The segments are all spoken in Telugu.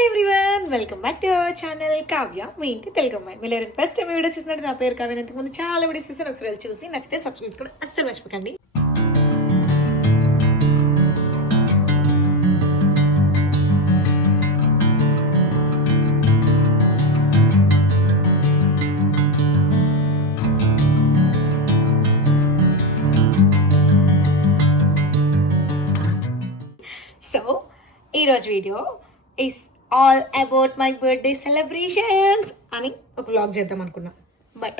Hello everyone, welcome back to our channel Kavya, మీ ఇంటి తెలుగు అమ్మాయి. మీరు ఎవరైనా ఫస్ట్ టైం వీడియో చూసినట్టు నా పేరు కావ్య. ఇంతకు ముందు చాలా వీడియోస్ చూస్తే ఒకసారి చూసి నచ్చితే సబ్స్క్రైబ్ కూడా అస్సలు మర్చిపోకండి. సో ఈరోజు video is all about my birthday celebrations అని ఒక వ్లాగ్ చేద్దాం అనుకున్నాం. But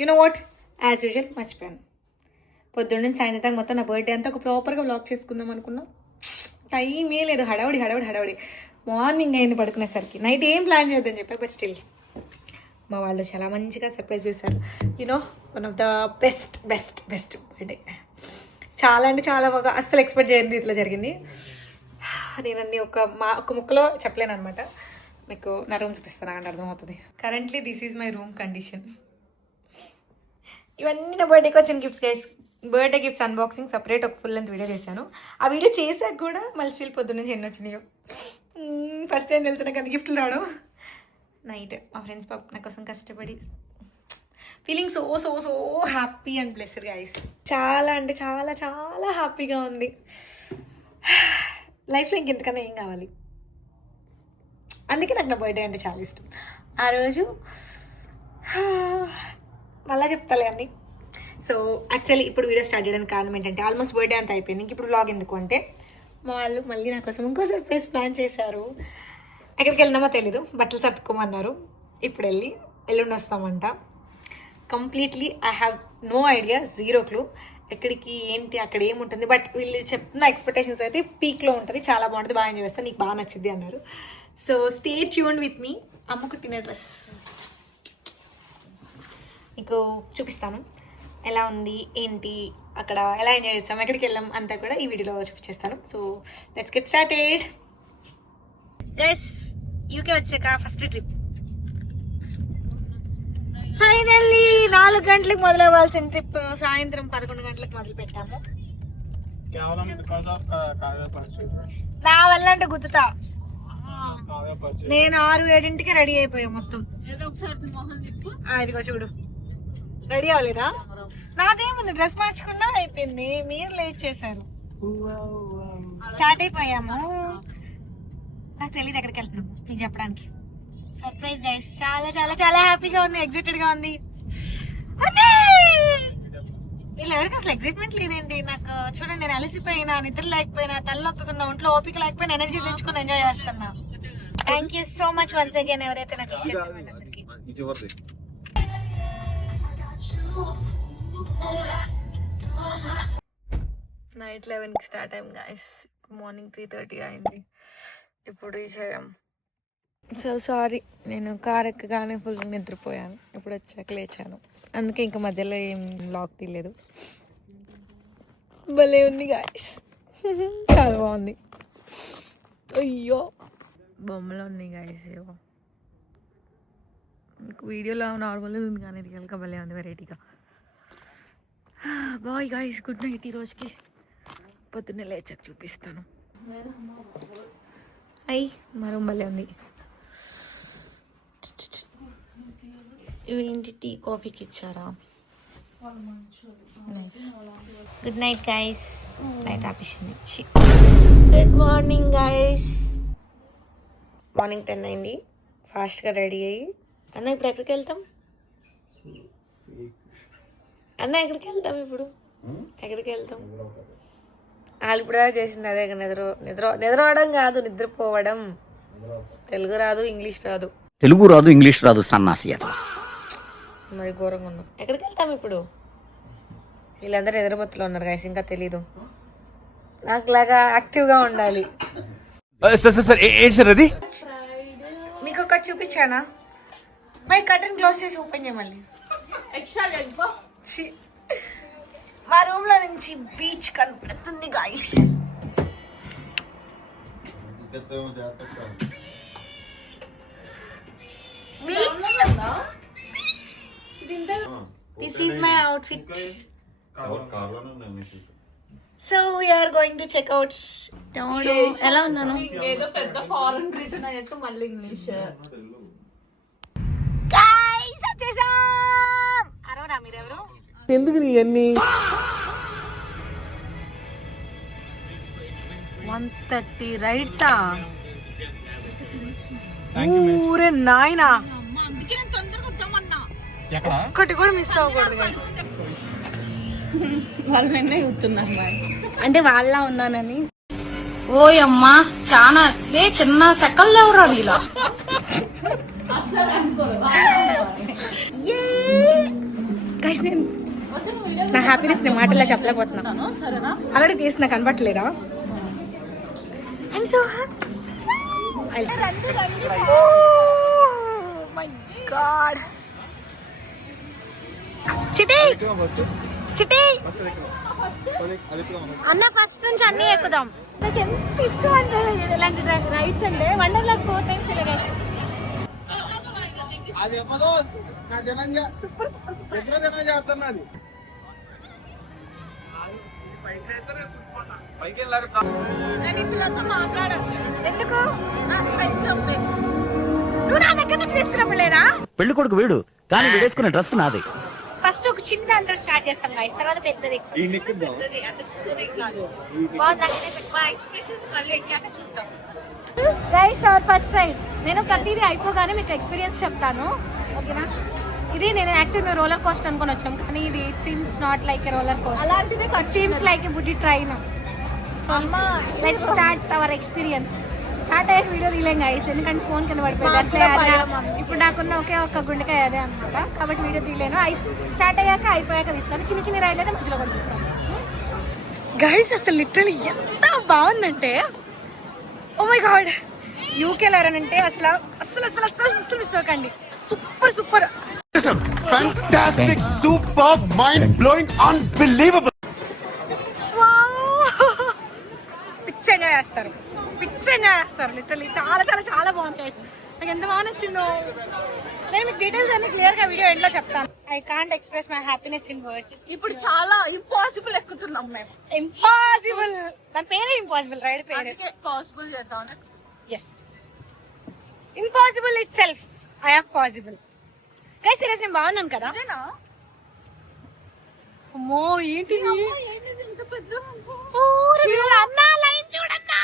you know what, as usual మర్చిపోయాను. పొద్దున్న నుంచి సాయంత్రం మొత్తం నా బర్త్డే అంతా ఒక ప్రాపర్గా వ్లాగ్ చేసుకుందాం అనుకున్నాం. టైమే లేదు, హడావుడి. మార్నింగ్ అయింది పడుకునేసరికి. నైట్ ఏం ప్లాన్ చేద్దాం చెప్పారు, బట్ స్టిల్ మా వాళ్ళు చాలా మంచిగా సర్ప్రైజ్ చేశారు. You know, one of the best birthday. చాలా అంటే చాలా బాగా, అస్సలు ఎక్స్పెక్ట్ చేయని రీతిలో జరిగింది. నేను అన్ని ఒక ముక్కలో చెప్పలేను అనమాట. మీకు నా రూమ్ చూపిస్తాను అంటే అర్థమవుతుంది. Currently this is my room condition. ఇవన్నీ నా బర్త్డేకి వచ్చిన gifts guys. Birthday gifts unboxing separate ఒక ఫుల్ లెంత్ వీడియో చేశాను. ఆ వీడియో చేశాక కూడా మళ్ళీ స్టిల్ పొద్దున్న నుంచి ఎన్ని వచ్చినాయో. ఫస్ట్ టైం తెలిసిన కానీ గిఫ్ట్లు రావడం. నైట్ మా ఫ్రెండ్స్ పాప నా కోసం కష్టపడి, feeling so so so happy and blessed guys. చాలా అంటే చాలా చాలా హ్యాపీగా ఉంది. లైఫ్లో ఇంకెంతకన్నా ఏం కావాలి. అందుకే నాకు నా బర్త్డే అంటే చాలా ఇష్టం. ఆ రోజు మళ్ళీ చెప్తాలే అన్నీ. సో యాక్చువల్లీ ఇప్పుడు వీడియో స్టార్ట్ చేయడానికి కారణం ఏంటంటే, ఆల్మోస్ట్ బర్త్డే అంతా అయిపోయింది. ఇంక ఇప్పుడు వ్లాగ్ ఎందుకు అంటే, మా వాళ్ళు మళ్ళీ నా కోసం ఇంకో సర్ప్రైజ్ ప్లాన్ చేశారు. ఎక్కడికి వెళ్దామో తెలీదు, బట్టలు సర్దుకోమన్నారు. ఇప్పుడు ఎల్లుండి వస్తామంట. Completely I have no idea, zero clue ఎక్కడికి ఏంటి అక్కడ ఏముంటుంది. బట్ వీళ్ళు చెప్తున్న ఎక్స్పెక్టేషన్స్ అయితే పీక్లో ఉంటుంది, చాలా బాగుంటుంది, బాగా ఎంజాయ్ చేస్తాను, నీకు బాగా నచ్చింది అన్నారు. So stay tune with me. అమ్మ కుట్టిన డ్రెస్ మీకు చూపిస్తాను, ఎలా ఉంది ఏంటి, అక్కడ ఎలా ఎంజాయ్ చేస్తాం, ఎక్కడికి వెళ్ళాం అంతా కూడా ఈ వీడియోలో చూపించేస్తాను. So let's get started. Guys, UK వచ్చాక ఫస్ట్ ట్రిప్. ఫైనల్లీ 4 గంటలకు మొదలవ్వాల్సిన ట్రిప్ సాయంత్రం 11 గంటలకు మొదలు పెట్టాము. నా వల్ల అంటే గుర్తుతా, నేను 6-7 రెడీ అయిపోయా మొత్తం. ఇదిగో చూడు, రెడీ అవ్వలేదా? నాదేముంది, డ్రెస్ మార్చుకున్నా అయిపోయింది. మీరు లేట్ చేశారు. స్టార్ట్ అయిపోయాము. నాకు తెలియదు ఎక్కడికి వెళ్తున్నాం మీకు చెప్పడానికి. సర్ప్రైజ్ గైస్, చాలా చాలా చాలా హ్యాపీగా ఉంది, ఎక్సైటెడ్ గా ఉంది. వీళ్ళు ఎవరికి అసలు ఎక్సైట్మెంట్ లేదేంటి? నాకు చూడండి, నేను అలసిపోయినా, నిద్ర లేకపోయినా, తలనొప్పికున్నా, ఒంట్లో ఓపిక లేకపోయినా ఎనర్జీ తెచ్చుకుని ఎంజాయ్ చేస్తున్నా. Thank you so much once again ఎవరైతే నాకు విష్ చేశారో వాళ్ళందరికీ. నైట్ 11కి స్టార్ట్ అయ్యాం గైస్. మార్నింగ్ 3:30 అయింది. ఇప్పుడు రీచ్ అయ్యాం. సో సారీ, నేను కార్ ఎక్కగానే ఫుల్ నిద్రపోయాను. ఇప్పుడు వచ్చాక లేచాను, అందుకే ఇంకా మధ్యలో ఏం బ్లాగ్ తీయలేదు. భలే ఉంది గాయస్, చాలా బాగుంది. అయ్యో బొమ్మలు ఉన్నాయి గాయస్. ఏవో వీడియోలో నార్మల్గా ఉంది కానీ రియల్గా భలే ఉంది, వెరైటీగా. Bye guys, good night. ఈ రోజుకి పొద్దున్నే లేచాక చూపిస్తాను. అయ్యి మా రూమ్ భలే ఉంది. ఇవేంటి, టీ కాఫీకి ఇచ్చారా? Good night guys. నైట్ ఆపేసింది. Good morning guys. మార్నింగ్ 10 అయింది. ఫాస్ట్గా రెడీ అయ్యి, అన్న ఇప్పుడు ఎక్కడికి వెళ్తాం? అన్న ఎక్కడికి వెళ్తాం ఇప్పుడు? ఎక్కడికి వెళ్తాం? వాళ్ళు ఇప్పుడు చేసింది అదే, నిద్రపోవడం కాదు, నిద్రపోవడం. తెలుగు రాదు, ఇంగ్లీష్ రాదు సన్నాసి. మరి ఘోరంగా ఉన్నాం. ఎక్కడికి వెళ్తాం ఇప్పుడు? వీళ్ళందరూ నిద్రపోతులు ఉన్నారు గైస్, ఇంకా తెలీదు. నాకు లాగా యాక్టివ్గా ఉండాలి. అది మీకు ఒకటి చూపించానా? మై కర్టన్ క్లోజ్ చేసి ఓపెన్ చేయమల్లి. మా రూమ్ లో నుంచి బీచ్ కనపడుతుంది guys. This is my outfit. So we're going to check out. ఎలా ఉన్నాను? ఏదో పెద్ద ఫారెన్ రిటర్న్ అయ్యట్టు మళ్ళీ ఇంగ్లీష్. గైస్ వచ్చేసాం. అరవరా మీరెవరు? ఎందుకు నీ అన్ని 130 రైడ్సా? ఊరే నాయనా, అందుకే నేను తొందరగా వద్దామన్నా. ఒక్కటి కూడా మిస్ అవ్వకూడదు గైస్. వాళ్ళు నిన్నే చూస్తున్నారు అంటే వాళ్ళ ఉన్నానని. ఓయమ్మా చానా లే చిన్న సెకల్ ఎవరా నీలా. గైస్ నేను నా హ్యాపీనెస్ నేను మాటల్లో చెప్పలేకపోతున్నాను. ఆల్రెడీ తీసిన కనబట్టలేదా? I'm so happy. My god. చిటి చిటి అన్న ఫస్ట్ నుంచి అన్ని ఎక్కుదాం. నాకు ఎంత ఇష్టం అంటే ఇలాంటి రైడ్స్ అంటే వండర్లాక్ 4 times ఇలా గైస్. Super super super. నేను ఈ పిల్లలతో మాట్లాడాలి. ఎందుకు? నాకు ఫ్రెండ్స్ పంపారు. నువ్వు నా దగ్గర నుంచి తీసుకున్నప్పుడు లేదా? పెళ్లి కొడుకు వీడు కానీ వీడేసుకునే డ్రెస్ నాది. ఫస్ట్ ఒక చిన్న దాంతో స్టార్ట్ చేస్తాం గైస్, తర్వాత పెద్దది. అంత చిన్నది కాదు. మా ఎక్స్ప్రెషన్స్ మళ్ళీ ఎక్కాక చూద్దాం. Guys our first ride. నేను ప్రతిదీ అయిపోగానే మీకు ఎక్స్పీరియన్స్ చెప్తాను, ఓకేనా? ఇది నేను యాక్చువల్లీ రోలర్ కోస్టర్ అనుకుని వచ్చాం, కానీ ఇది it seems not like a roller coaster. అలాంటిదే సీమ్స్ లైక్ ఎ బుడ్డి train. So let's start our experience. Start అయ్యే వీడియో తీయలేం గైస్, ఎందుకంటే ఫోన్ కింద పడిపోయింది. అసలే ఇప్పుడు నాకున్న ఒకే ఒక్క గుండెకాయ అదే అనమాట, కాబట్టి వీడియో తీయలేను. స్టార్ట్ అయ్యాక అయిపోయాక తీస్తాను. చిన్న చిన్న రైడ్లు అయితే మధ్యలో కొనిస్తాను. గైస్ అసలు లిటరల్లీ ఎంత బాగుందంటే, ఓ మై గాడ్. యూకేలో ఎవరనంటే అసలు అసలు అసలు అసలు అసలు మిస్ అవ్వకండి. Super super fantastic, superb, mind blowing, unbelievable. పిచ్చి ఎంజాయ్ చేస్తారు, పిచ్చి ఎంజాయ్ చేస్తారు లిటరల్లీ. చాలా చాలా చాలా బాగుంటాయి. నాకు ఎంత బాగా నచ్చిందో. నేను మీకు డీటెయిల్స్ అన్ని క్లియర్ గా వీడియో ఎండ్ లో చెప్తాను. I can't express my happiness in words. ఇప్పుడు చాలా ఇంపాసిబుల్ ఎక్కుతున్నాం మేము. ఇంపాసిబుల్, దాని పేరే ఇంపాసిబుల్, రైడ్ పేరే. అందుకే పాసిబుల్ చేద్దాం. Yes, impossible itself I have possible. Guys ఈరోజు నేను బాగున్నాను కదా? అమ్మో ఏంటి అన్నా, లైన్ చూడన్నా.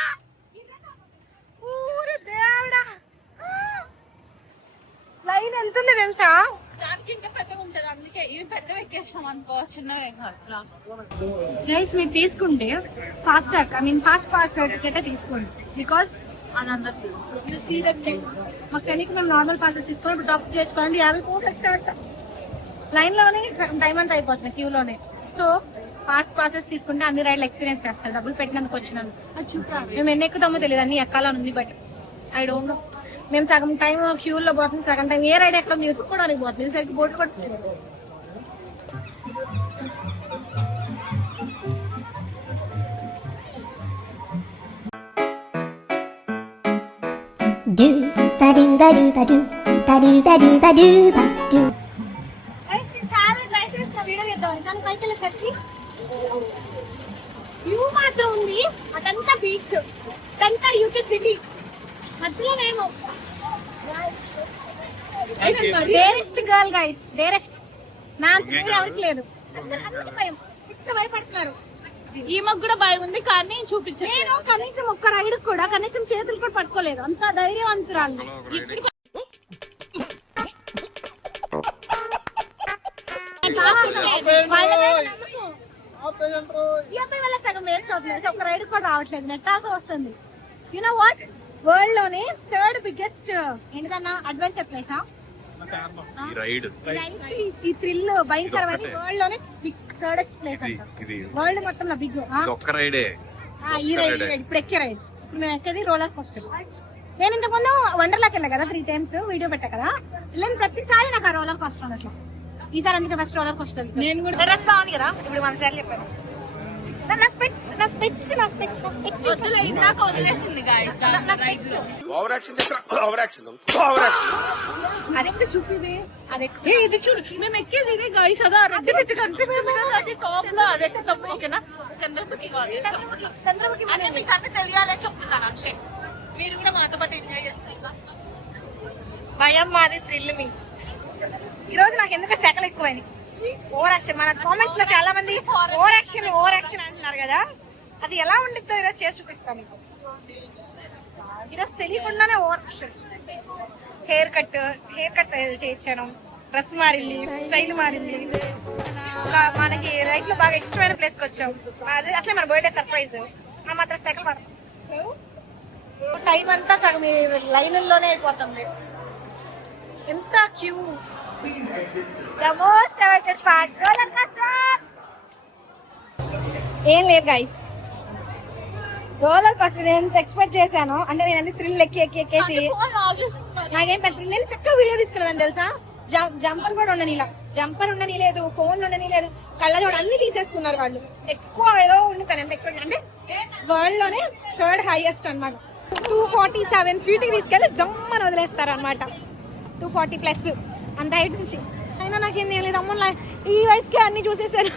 ఊరు దేవుడా, లైన్ ఎంత ఉంది తెలుసా? దానికి ఇంకా పెద్దగా ఉంటది, అందుకే ఇవి పెద్దగా ఎక్కేసాం అనుకో, చిన్నగా కాదు. గైస్ మీరు తీసుకుంటే fast track, I mean fast pass ticket తీసుకోండి, బికాస్ అది అందరికి మాకు తెలియక మేము నార్మల్ పాసెస్ తీసుకొని ఇప్పుడు టాప్ చేసుకోవాలండి. 50 కోట్లు స్టార్ట్. లైన్ లోనే సగం టైం అంతా అయిపోతుంది క్యూలోనే. సో ఫాస్ట్ పాసెస్ తీసుకుంటే అన్ని రైడ్లు ఎక్స్పీరియన్స్ చేస్తారు, డబ్బులు పెట్టినందుకు వచ్చినందుకు. మేము ఎన్ని ఎక్కుతామో తెలియదు, అన్ని ఎక్కాలని ఉంది, బట్ ఐ డోంట్ నో. మేము సగం టైం క్యూలో పోతుంది, సగం టైం ఏ రైడ్ ఎక్కడ ఎత్తుకోవడానికి పోతుంది. సరికి బోటు పట్టుకోలేదు. Do ba do ba do ba do ba do ba do ba do ba do. చాలా ట్రై చేసిన వీడియో చేద్దామని, కానీ పైకి వెళ్ళేసరికి వ్యూ మాత్రం ఉంది. అదంతా బీచ్, అదంతా యూకే సిటీ, మధ్యలో మేము డేరెస్ట్ గర్ల్ గైస్, డేరెస్ట్. నా అంత ఎవరికి లేదు, అందరికి భయం, పిచ్చ భయపడుతున్నారు. ఈ మాకు కూడా భయం ఉంది, కానీ చూపించాను. నేను కనీసం ఒక్క రైడ్ కూడా కనీసం చేతులు కూడా పట్టుకోలేదు, అంత ధైర్యవంతురాలు. ఇప్పుడు వల్ల సగం వేస్ట్ అవుతుంది, ఒక రైడ్ కూడా రావట్లేదు, నెట్టాల్సి వస్తుంది. యు నో వాట్, వరల్డ్ లోనే 3rd బిగ్గెస్ట్ ఏంటన్నా అడ్వెంచర్ ప్లేసా ఈ థ్రిల్ భయంకరమైన వరల్డ్ లోనే బిగ్ 3rd ప్లేస్ అంట. వరల్డ్ మొత్తంలో బిగ్ ఒక్క రైడే. ఈ రైడ్ ఇప్పుడు ఎక్కే రైడ్. ఇప్పుడు మేము ఎక్కేది రోలర్ కోస్టర్. నేను ఇంతకు ముందు వండర్లాకి వెళ్ళా కదా, 3 times వీడియో పెట్టా కదా. వెళ్ళిన ప్రతిసారి నాకు ఆ రోలర్ కోస్టర్ అన్నట్లు. ఈసారి అందుకే ఫస్ట్ రోలర్ కోస్టర్. నేను కూడా డ్రెస్ బాగుంది కదా, ఇప్పుడు 1 సార్లు చెప్పాను. వద్దులే, ఇందాక వదిలేసింది guys. Over action over action over action అదెక్కడ చూపిది ఏ ఇది చూడు మేము ఎక్కేది ఇదే గాయస్ అదా రెడ్డి పెట్టి కనిపిస్తుంది కదా అది టాప్ లో అదే చెప్తాం ఓకేనా చంద్రముఖి చంద్రముఖి అదే మీకు అన్నీ తెలియాలని చెప్తున్నాను అంటే మీరు కూడా మాతో పాటు ఎంజాయ్ చేస్తారు భయం మాది థ్రిల్ మీ. ఈ రోజు నాకు ఎందుకు సెకలు ఎక్కువైంది. Over action. మన కామెంట్స్ లో చాలా మంది ఓవర్ యాక్షన్ అంటున్నారు కదా, అది ఎలా ఉండిద్దో ఈరోజు చేసి చూపిస్తాను మీకు. ఈరోజు తెలియకుండానే ఓవర్ యాక్షన్. హెయిర్ కట్ చేయించాను, డ్రెస్ మారింది, స్టైల్ మారింది. మనకి రైట్ లో బాగా ఇష్టమైన ప్లేస్ కి వచ్చాం. అది అసలే మన బర్త్డే సర్ప్రైజ్. మనం మాత్రం సెకల్ పడతాం. టైం అంతా సగం లైన్లోనే అయిపోతుంది. ఎంత queue. The most awaited part, roller coaster. ఏం లేదు గైస్, రోలర్ కోస్టర్ ఎంత ఎక్స్పెక్ట్ చేశాను అంటే నేను అన్ని థ్రిల్ ఎక్కేసి నాకేం పెద్ద థ్రిల్ చక్కగా వీడియో తీసుకున్నాను తెలుసా. జంపర్ కూడా ఉండని, ఇలా జంపర్ ఉండని లేదు, ఫోన్ ఉండని లేదు, కళ్ళజోడు అన్ని తీసేసుకున్నారు వాళ్ళు. ఎక్కువ ఏదో ఉండుతాను ఎంత ఎక్స్పెక్ట్ అంటే వరల్డ్ లోనే 3rd హైయెస్ట్ అనమాట. 247 feet కి తీసుకెళ్లి జమ్మని వదిలేస్తారు అనమాట. 240+ అంత హైట్ నుంచి. అయినా నాకేం ఏం లేదు, అమ్మ ఈ వయసుకే అన్ని చూసేసాను.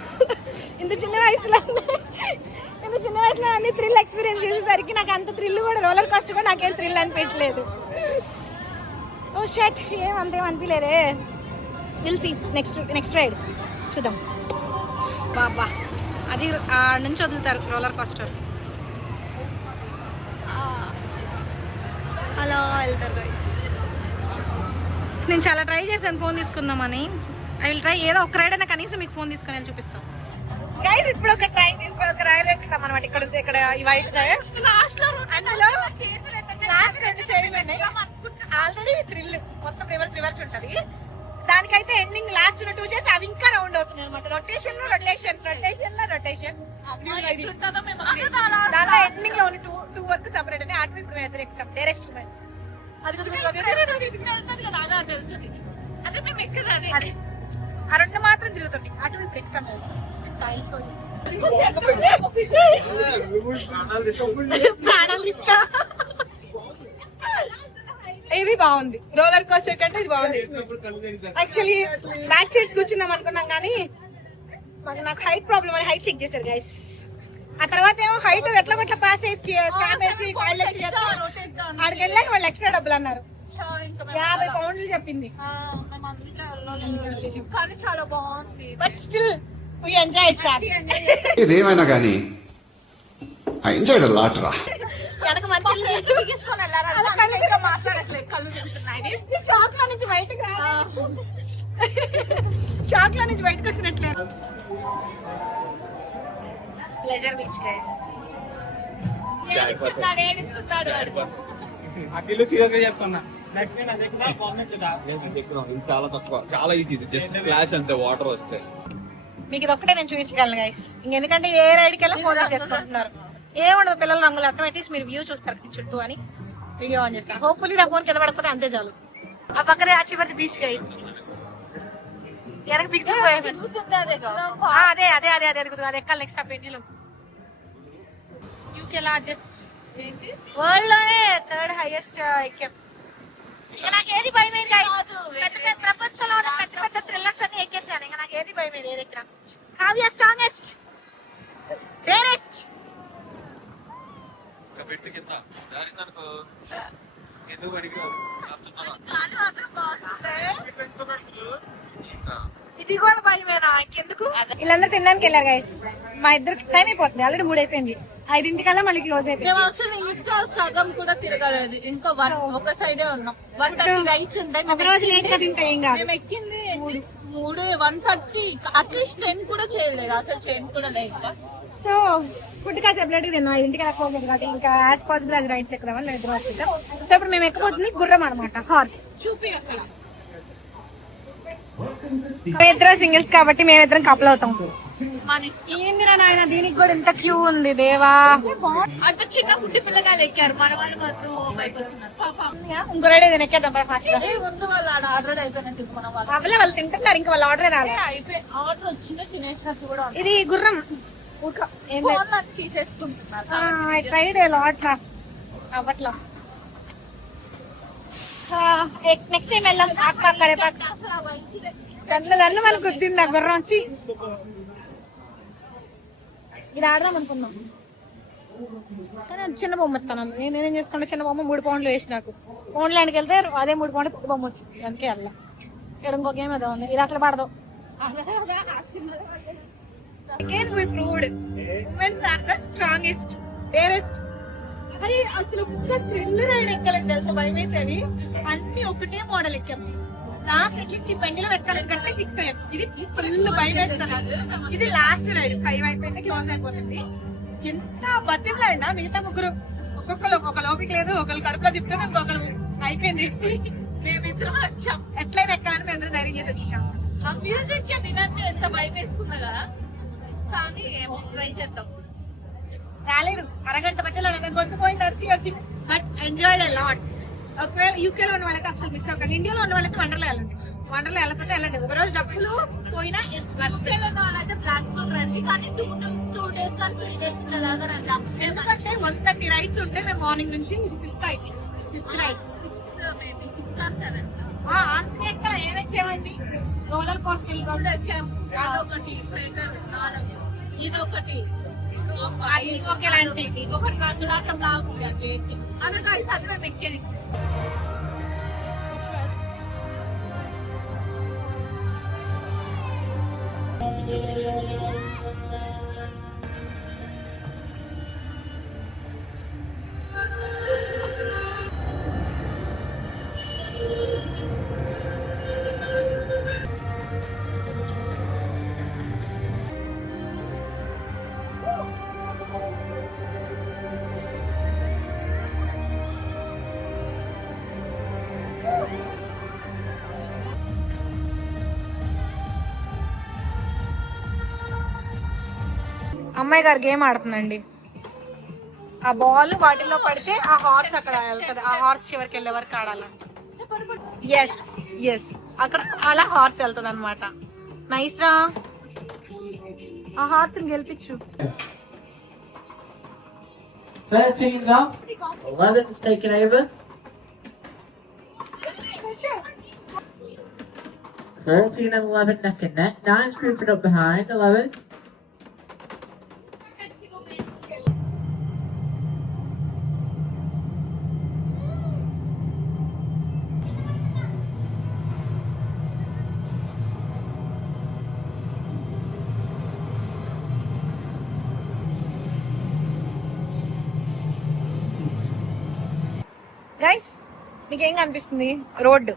ఇంత చిన్న వయసులో అన్ని థ్రిల్ ఎక్స్పీరియన్స్ చేసేసరికి నాకు అంత థ్రిల్ కూడా, రోలర్ కోస్టర్ కూడా నాకేం థ్రిల్ అనిపించలేదు. ఓ షట్, ఏం అంతేం అనిపించలేదే. విల్ సీ నెక్స్ట్ రైడ్ చూద్దాం. బాబా అది నుంచి వదులుతారు రోలర్ కోస్టర్, అలా వెళ్తారు గైస్. నేను చాలా ట్రై చేశాను ఫోన్ తీసుకుందామని. I will try. ఏదో ఒక రైడ్ అయినా కనీసం మీకు ఫోన్ తీసుకొని వెళ్ళి చూపిస్తాను గైస్. ఇప్పుడు ఒక రైడ్ ఎక్కుతాం అనమాట. ఇక్కడ ఈ వైట్ లాస్ట్ లో ఆల్రెడీ థ్రిల్ మొత్తం రివర్స్ ఉంటది. దానికైతే ఎండింగ్ లాస్ట్ 2 చేసి అవి ఇంకా రౌండ్ అవుతున్నాయి అనమాట. రొటేషన్ దాంట్లో ఎండింగ్ లో 2 వరకు సెపరేట్ అని అటు ఇప్పుడు మేము ఎక్కుతాం డైరెక్ట్ అదే మేము ఎక్కదా అది. ఆ 2 మాత్రం తిరుగుతుంది, అటు ఎక్కుతాం. ఇది బాగుంది, రోలర్ కోస్టర్ కంటే ఇది బాగుంది. యాక్చువల్లీ బ్యాక్ సైడ్స్ కూర్చుందాం అనుకున్నాం కానీ నాకు హైట్ ప్రాబ్లం అని హైట్ చెక్ చేశారు గైస్. ఆ తర్వాత ఏమో హైట్ ఎట్లా పాస్ చేసి స్కామ్ వేసి ఆడికి వెళ్ళాక వాళ్ళు ఎక్స్ట్రా డబ్బులు అన్నారు. 50 pounds చెప్పింది. కానీ చాలా బాగుంది. But still we enjoyed sir. ఇదేమైనా కానీ ఐ ఎంజాయ్డ్ అ లాట్ రా. వెనక మనుషులు తీసుకొని వెళ్ళారు ఇంకా మాట్లాడట్లేదు, కళ్ళు తింటున్నాయి. షాక్ లో నుంచి బయటకు వచ్చినట్లేదు. Pleasure beach guys. ఏడుస్తున్నాడు వాడు. అఖిల్ సీరియస్ గా చెప్తున్నా, చాలా తక్కువ, చాలా ఈజీ. జస్ట్ ఫ్లాష్ అంతే, వాటర్ వస్తే. మీకు ఇది ఒక్కటే నేను చూపించగలను గైస్. ఇంకెందుకంటే ఏ రైడ్కి వెళ్ళి ఫోన్ చేసుకుంటున్నారు, ఏముండదు. పిల్లలు రంగులు అట్లా మీరు వ్యూ చూస్తారు చుట్టూ అని వీడియో ఆన్ చేస్తారు. హోప్ఫుల్లీ నా ఫోన్ కింద పడకపోతే అంతే చాలు. ఆ పక్కనే ఆచిపర్తి బీచ్ గైస్. వెనక పిక్స్ అదే అది ఎక్కాలి నెక్స్ట్ ఆ పెండిలో. యూకే లార్జెస్ట్ వరల్డ్ లోనే 3rd హైయెస్ట్ ఎక్కాం. ఇక నాకు ఏది భయం లేదు గైస్. పెద్ద ప్రపంచంలో ఉన్న పెద్ద థ్రిల్లర్స్ అన్ని ఎక్కేసాను. ఇక నాకు ఏది భయం లేదు. ఏది ఎక్కినా కావ్య స్ట్రాంగెస్ట్ డేరెస్ట్. ఇది కూడా భయమేనా ఇంకెందుకు. వీళ్ళందరూ తినడానికి వెళ్ళారు గైస్. మా ఇద్దరికి టైం అయిపోతుంది, ఆల్రెడీ 3 అయిపోయింది. 5 మళ్ళీ క్లోజ్ అయిపోయింది. మేము అసలు ఇంకా సగం కూడా తిరగలేదు, ఇంకా ఒక సైడే ఉన్నాం. 130 రైడ్స్ ఉంటాయి. మేము ఎక్కింది 3 130, అట్లీస్ట్ 10 కూడా చేయలేదు. అసలు 10 కూడా లేదు. సో ఫుడ్ కాసేపు లేట్గా తిన్నాం. 5 రాకపోతుంది కాబట్టి ఇంకా యాజ్ పాసిబుల్ అది రైడ్స్ ఎక్కుదామని మేము ఇద్దరు వచ్చిందాం. సో ఇప్పుడు మేము ఎక్కబోతుంది గుర్రం అనమాట, హార్స్. చూపి అక్కడ మేమిద్దరం సింగిల్స్ కాబట్టి మేమిద్దరం కపుల్ అవుతాం. ఏందిరా నాయన, దీనికి కూడా ఇంత క్యూ ఉంది దేవా. అంత చిన్న పుట్టి పిల్లగాలు ఎక్కారు, మన వాళ్ళు మాత్రం భయపడుతున్నారు. ఇంకో రైడ్ ఏదైనా ఎక్కేద్దాం ఫాస్ట్ గా. ముందు వాళ్ళు ఆర్డర్ అయిపోయినట్టు మన వాళ్ళు అవలే వాళ్ళు తింటున్నారు, ఇంకా వాళ్ళు ఆర్డర్ రాలేదు. ఆర్డర్ వచ్చిందో తినేసినట్టు కూడా. ఇది గుర్రం ఏం ఫోన్ తీసేసుకుంటున్నారు. ఐ ట్రైడ్ ఏ లాట్ రా అవ్వట్లా. నెక్స్ట్ టైం వెళ్దాం. కరేపాకు కళ్ళు మనకు గుర్తింది గుర్రం వచ్చి ఇది ఆడదాం అనుకున్నాం కానీ అది చిన్న బొమ్మ ఎత్తాను. నేనేం చేసుకుంటే చిన్న బొమ్మ 3 పౌండ్లు వేసి నాకు పౌండ్లు ఆడికి వెళ్తే అదే 3 పౌండ్లు పెద్ద బొమ్మ వచ్చింది. అందుకే వెళ్ళా. ఇక్కడ ఇంకో గేమ్ ఏదో ఉంది, ఇది అసలు పడదాం. Again we proved women are the strongest, dearest. అరే అసలు ఒక్క థ్రిల్ రైడ్ ఎక్కలేదు తెలుసా, భయం వేసేది. అన్ని ఒకటే మోడల్ ఎక్కాం. లాస్ట్ అట్లీస్ట్ ఈ పెండిలో ఎక్కాలి కంటే ఫిక్స్ అయ్యాం. ఇది ఫుల్ భయం వేస్తున్నారు. ఇది లాస్ట్ రైడ్ 5 అయిపోయింది, క్లోజ్ అయిపోతుంది. ఎంత బతిమలాడినా మిగతా ముగ్గురు ఒక్కొక్కరు ఒక్కొక్క లోపికి లేదు, ఒకళ్ళు కడుపులో తిప్పుతుంది, ఇంకొకరు అయిపోయింది. మేమిద్దరం వచ్చాం. ఎట్లయినా ఎక్కాలని మేము అందరం ధైర్యం చేసి వచ్చేసాం. ఆ మ్యూజిక్ కి వినంటే ఎంత భయం వేసుకున్నా కదా, కానీ ఏమో ట్రై చేద్దాం. రాలేదు, అరగంట మధ్యలో గొంతు పోయి నడిచి వచ్చి. But enjoyed a lot. ఒకవేళ యూకేలో ఉన్న వాళ్ళకి అసలు మిస్ అవ్వకండి. ఇండియాలో ఉన్న వాళ్ళకి వండర్లా వెళ్ళండి. వండర్లా వెళ్ళకపోతే వెళ్ళండి. ఒక రోజు డబ్బులు పోయినా అయితే బ్లాక్ బుల్ రండి, కానీ 2 days కానీ 3 days ఉండేలాగా రండి. ఎందుకంటే 130 రైడ్స్ ఉంటే మేము మార్నింగ్ నుంచి ఇది 5th అయితే 5th ride 6th or 7th అన్ని ఎక్కడ ఏమెక్కామండి. రోలర్ కోస్టర్ రెండు ఎక్కాం. అదొకటి ప్లేసెస్ 4, ఇదొకటి ఒకేలాంటి ఇంకొకటి రంగులాటం లాగుంది. అది వేసి అదే కలిసి అది మేము ఎక్కేది. అమ్మాయి గారు గేమ్ ఆడుతుందండి. ఆ బాల్ వాటిల్లో పడితే ఆ హార్స్ అక్కడ వెళ్తుంది. ఆ హార్స్ చివరికి వెళ్ళే వరకు ఆడాలంట. ఎస్ ఎస్ అక్కడ అలా హార్స్ వెళ్తుంది అనమాట. నైస్ రా, ఆ horse గెలిపించు. 13's up, 11's taken over. 14 and 11 neck and neck. 9's grouping up behind 11. Guys మీకేం కనిపిస్తుంది? రోడ్డు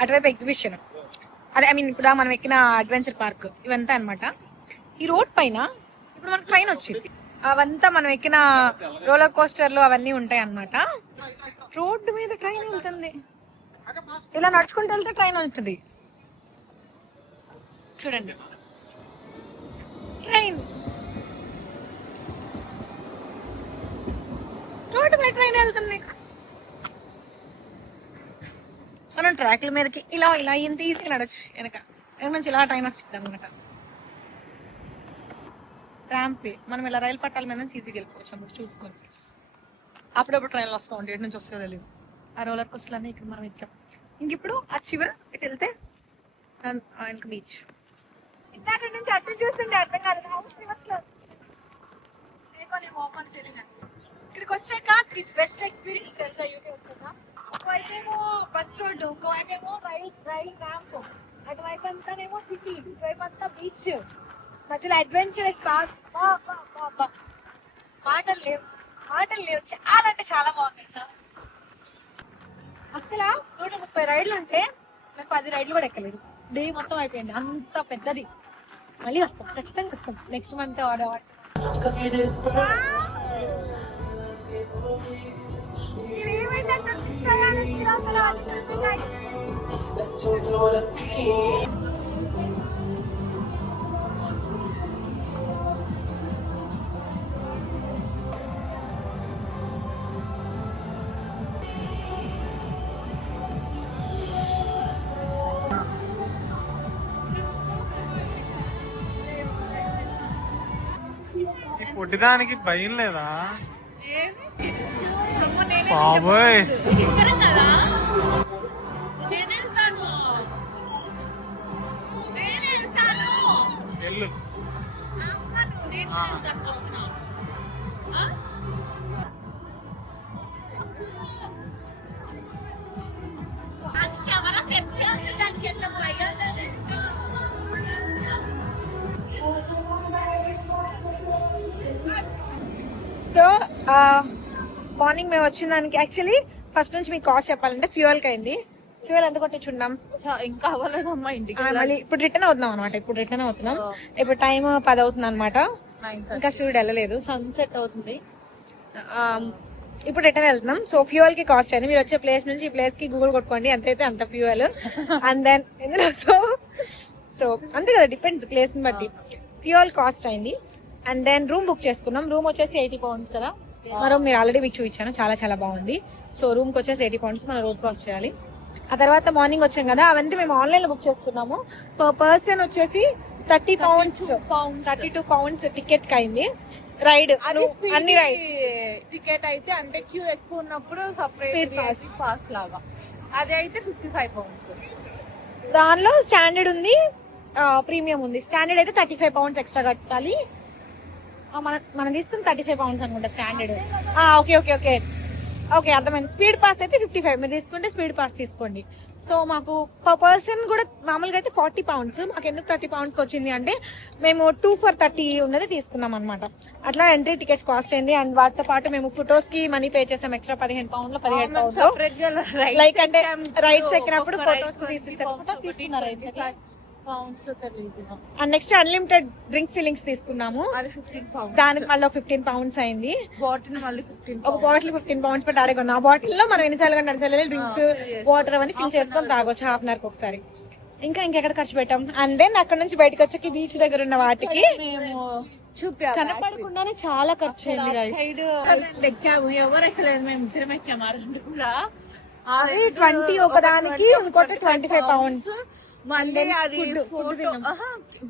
అటువైపు ఎగ్జిబిషన్, అదే ఐ మీన్ ఇప్పుడు మనం ఎక్కిన అడ్వెంచర్ పార్క్, ఇవంతా అనమాట. ఈ రోడ్ పైన ఇప్పుడు మనకు ట్రైన్ వచ్చింది. అవంతా మనం ఎక్కిన రోలర్ కోస్టర్లు అవన్నీ ఉంటాయి అన్నమాట. రోడ్డు మీద ట్రైన్ వెళ్తుంది. ఇలా నడుచుకుంటూ వెళ్తే ట్రైన్ వెళ్తుంది. చూడండి ట్రైన్, రోడ్డు మీద ట్రైన్ వెళ్తుంది. మనం ట్రాక్ల మీదకి ఇలా ఇలా ఇంత ఈజీగా నడచ్చు. వెనక నుంచి ఇలా ట్రైన్ వచ్చింది అనమాట. ర్యాంప్ వే, మనం ఇలా రైలు పట్టాల మీద నుంచి ఈజీగా వెళ్ళిపోవచ్చు అన్నమాట చూసుకొని. అప్పుడప్పుడు ట్రైన్లు వస్తూ ఉంటాయి, ఎటు నుంచి వస్తుందో తెలియదు. ఆ రోలర్ కోస్టర్ అన్నీ ఇక్కడ మనం ఎక్కాం. ఇంక ఇప్పుడు ఆ చివర ఇటు వెళ్తే ఇంక బీచ్. ఇందాక నుంచి అటు చూస్తుంటే అర్థం కాలేదు. ఓపెన్ సీలింగ్ అంటే ఇక్కడికి వచ్చాక ది బెస్ట్ ఎక్స్పీరియన్స్ తెలుసా యూకే వచ్చాక. ఒకవైపేమో బస్ రోడ్డు, ఇంకోవైపేమో రైల్ ర్యాంప్, అటువైపు అంతానేమో సిటీ, ఇటువైపు అంతా బీచ్, మధ్యలో అడ్వెంచరస్ పార్క్. మాటలు లేవు, చాలా అంటే చాలా బాగుంది సార్. అసలు 130 రైడ్లు ఉంటే మేము 10 రైడ్లు కూడా ఎక్కలేదు. డే మొత్తం అయిపోయింది, అంత పెద్దది. మళ్ళీ వస్తాం, ఖచ్చితంగా వస్తాం నెక్స్ట్ మంత్ ఆడేవాడు. పొట్టిదానికి భయం లేదా ఏమి? అమ్మ, నేనే బాబోయ్ ఇద్దరం కదా? నేనేస్తాను. నేనేస్తాను. వెళ్ళు అమ్మ, నువ్వు నేనేస్తాను వస్తున్నావు. ఆ? అది కెమెరా తెరిచి ఉంది, దానికి ఎట్లా భయం లేదు. సో మార్నింగ్ మేము వచ్చిన దానికి యాక్చువల్లీ ఫస్ట్ నుంచి మీకు కాస్ట్ చెప్పాలంటే ఫ్యూయల్ కి అయింది. ఫ్యూయల్ ఎంత కొట్టించున్నాం? ఇంకా అవ్వలేదమ్మా ఇంటికి మళ్ళీ ఇప్పుడు రిటర్న్ అవుతున్నాం అనమాట. ఇప్పుడు టైం 10 అవుతుంది అనమాట. ఇంకా సూర్యుడు వెళ్ళలేదు, సన్సెట్ అవుతుంది. ఇప్పుడు రిటర్న్ వెళ్తున్నాం. సో ఫ్యూయల్ కి కాస్ట్ అయింది. మీరు వచ్చే ప్లేస్ నుంచి ఈ ప్లేస్ కి గూగుల్ కొట్టుకోండి ఎంతైతే అంత ఫ్యూయల్. అండ్ దెన్ ఎందులో సో అంతే కదా, డిపెండ్స్ ప్లేస్ ని బట్టి ఫ్యూయల్ కాస్ట్ అయింది. అండ్ దెన్ రూమ్ బుక్ చేసుకున్నాం. రూమ్ వచ్చేసి 80 పౌండ్స్ కదా. మరో మీరు ఆల్రెడీ మీకు చూపించాను, చాలా చాలా బాగుంది. సో రూమ్ కి వచ్చేసి 80 పౌండ్స్ మనం రోడ్ క్రాస్ చేయాలి. ఆ తర్వాత మార్నింగ్ వచ్చాం కదా, అవన్నీ మేము ఆన్లైన్ లో బుక్ చేసుకున్నాము. పర్ పర్సన్ వచ్చేసి 30 పౌండ్స్ 32 పౌండ్స్ టికెట్ కి అయింది. రైడ్ అన్ని రైడ్స్ టికెట్ అయితే అంటే క్యూ ఎక్కువ ఉన్నప్పుడు Speed pass. పాస్ లాగా, అది అయితే 55 పౌండ్స్. దానిలో స్టాండర్డ్ ఉంది, ప్రీమియం ఉంది. స్టాండర్డ్ అయితే 35 పౌండ్స్ ఎక్స్ట్రా కట్టాలి. మనం తీసుకుని 35 పౌండ్స్ అనుకుంటా standard. Okay okay okay okay అర్థమైంది. స్పీడ్ పాస్ అయితే 55. మీరు తీసుకుంటే స్పీడ్ పాస్ తీసుకోండి. సో మాకు పర్ పర్సన్ కూడా మామూలుగా అయితే 40 పౌండ్స్. మాకు ఎందుకు 30 పౌండ్స్ వచ్చింది అంటే మేము 2 for 30 ఉన్నది తీసుకున్నాం అనమాట. అట్లా ఎంట్రీ టికెట్స్ కాస్ట్ అయింది. అండ్ వాటితో పాటు మేము ఫొటోస్ కి మనీ పే చేసాం ఎక్స్ట్రా 15 పౌండ్లు 17 పౌండ్లు. లైక్ అంటే రైడ్స్ ఎక్కినప్పుడు ఫొటోస్ తీసిస్తారు. ఫొటోస్ తీసుకున్నారు అయితే. పౌండ్స్ తెలియదు. And next unlimited drink feelings తీసుకున్నాము. అది 15 పౌండ్స్. దానికి మళ్ళీ 15 పౌండ్స్ అయింది. బాటిల్ మళ్ళీ 15 ఒక బాటిల్ 15 పౌండ్స్ పెట్టి ఆడేకున్నాం. ఆ బాటిల్ లో మనం ఎన్నిసార్లు కంటే అన్నిసార్లు డ్రింక్స్ వాటర్ అవన్నీ ఫిల్ చేసుకొని తాగొచ్చు హాఫ్ అన్ అవర్ కి ఒకసారి. ఇంకెక్కడ ఖర్చు పెట్టాం. అండ్ దెన్ అక్కడ నుంచి బయటకు వచ్చాక బీచ్ దగ్గర ఉన్న వాటికి మేము చూపా కనపడకుండానే చాలా ఖర్చు అయింది guys. సైడ్ ఎక్కాము, ఎవరు ఎక్కలేదు, మేము ఇద్దరం ఎక్కాము ఆ రెండు కూడా. అది 20 ఒకదానికి, ఇంకోటి 25 పౌండ్స్. మళ్ళీ అది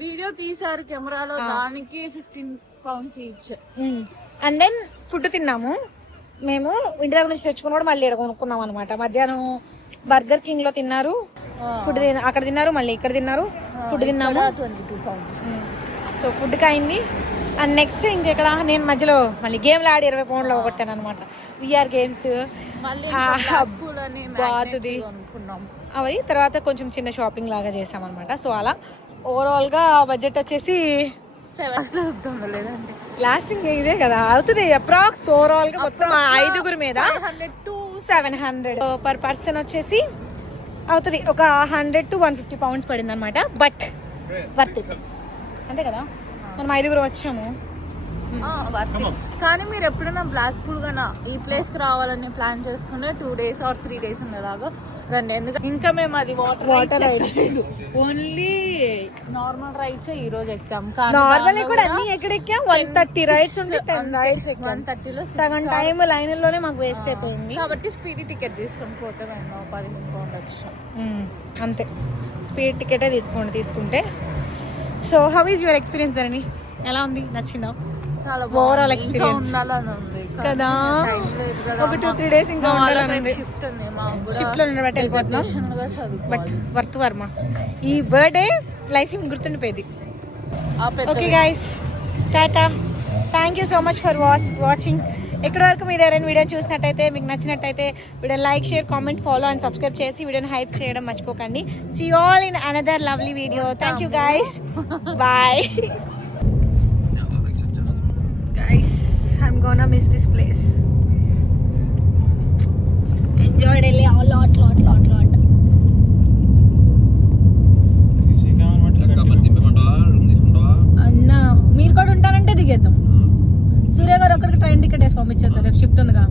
వీడియో తీసారు కెమెరాలో, దానికి 15 pounds each. And then food తిన్నాము. మేము ఇంటి దగ్గర నుంచి తెచ్చుకుని కూడా మళ్ళీ ఇక్కడ కొనుక్కున్నాం అనమాట. మధ్యాహ్నం బర్గర్ కింగ్ లో తిన్నారు ఫుడ్, అక్కడ తిన్నారు, మళ్ళీ ఇక్కడ తిన్నారు ఫుడ్ తిన్నాము. 22 పౌండ్స్. సో ఫుడ్ కి అయింది. అండ్ నెక్స్ట్ ఇంకెక్కడ నేను మధ్యలో మళ్ళీ గేమ్లు ఆడి 20 పౌండ్లు కొట్టాను అనమాట. విఆర్ గేమ్స్ మళ్ళీ బాతుది అనుకున్నాం. అవి తర్వాత కొంచెం చిన్న షాపింగ్ లాగా చేసాం అనమాట. సో అలా ఓవరాల్ గా బడ్జెట్ వచ్చేసి 7 లేదండి, లాస్టింగ్ ఇదే కదా అవుతుంది అప్రాక్స్. ఓవరాల్ గా మొత్తం 5 మీద 700 పర్ పర్సన్ వచ్చేసి అవుతుంది. ఒక 100 to 150 పౌండ్స్ పడింది అనమాట. బట్ వర్త్ ఇట్ అంతే కదా. మనం 5 వచ్చాము. కానీ మీరు ఎప్పుడైనా బ్లాక్ పూల్ గానా ఈ ప్లేస్ కి రావాలని ప్లాన్ చేసుకుంటే 2 days or 3 days ఉండేలాగా రండి. ఎందుకంటే ఇంకా మేము అది water rides only normal rides ఈ రోజు ఎక్కాం. నార్మల్ కూడా అన్ని ఎక్కడెక్కాం. 130 రైడ్స్ ఉంటే 10 రైడ్స్ ఎక్కాం. 130లో సగం టైం లైన్ లోనే మాకు వేస్ట్ అయిపోయింది. కాబట్టి స్పీడ్ టికెట్ తీసుకొని పోతే మేము 15 పౌండ్లు వచ్చాం అంతే. స్పీడ్ టికెటే తీసుకుంటే. So how is your experience Dharani? ఎలా ఉంది? నచ్చిందా? చాలా ఓవరాల్ ఎక్స్పీరియన్స్ ఉండాలని ఉంది కదా. ఒక 2-3 days ఇంకా ఉండాలని. షిఫ్ట్ ఉంది మాకు కూడా. షిఫ్ట్ లో ఉండబట్టి వెళ్ళిపోతున్నాం. బట్ వర్త్ వర్మ ఈ బర్త్డే లైఫ్ లో గుర్తుండిపోయింది. Okay guys, tata. Thank you so much for watching. ఎక్కడి వరకు మీరు ఎవరైనా వీడియో చూసినట్టయితే, మీకు నచ్చినట్టయితే video like, share, comment, follow and subscribe చేసి వీడియోని హైప్ చేయడం మర్చిపోకండి. See you all in another lovely video. Thank you guys, bye. Guys, I'm gonna miss this place. Enjoyed it a lot. అన్న మీరు కూడా ఉంటారంటే దిగేద్దాం. సూర్య గారు ఒక్కడికి ట్రైన్ టికెట్ వేసి పంపించేస్తారు. రేపు షిఫ్ట్ ఉందిగా.